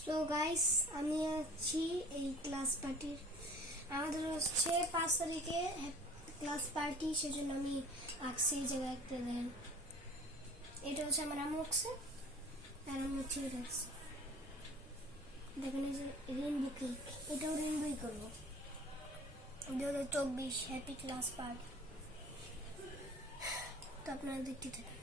So guys, আমি আছি এই ক্লাস পার্টির। আমাদের হচ্ছে 5 তারিখে ক্লাস পার্টি, সেজন্য আমি আঁকছি এই জায়গায় একটা দেন। এটা হচ্ছে আমার আম্মু আঁকছে আর আমি হচ্ছে এটা আঁকছি। দেখেন এই যে রেইনবো কেক, এটাও রেইনবোই করবো। 2024 হ্যাপি ক্লাস পার্টি। তো আপনারা দেখতে থাকুন।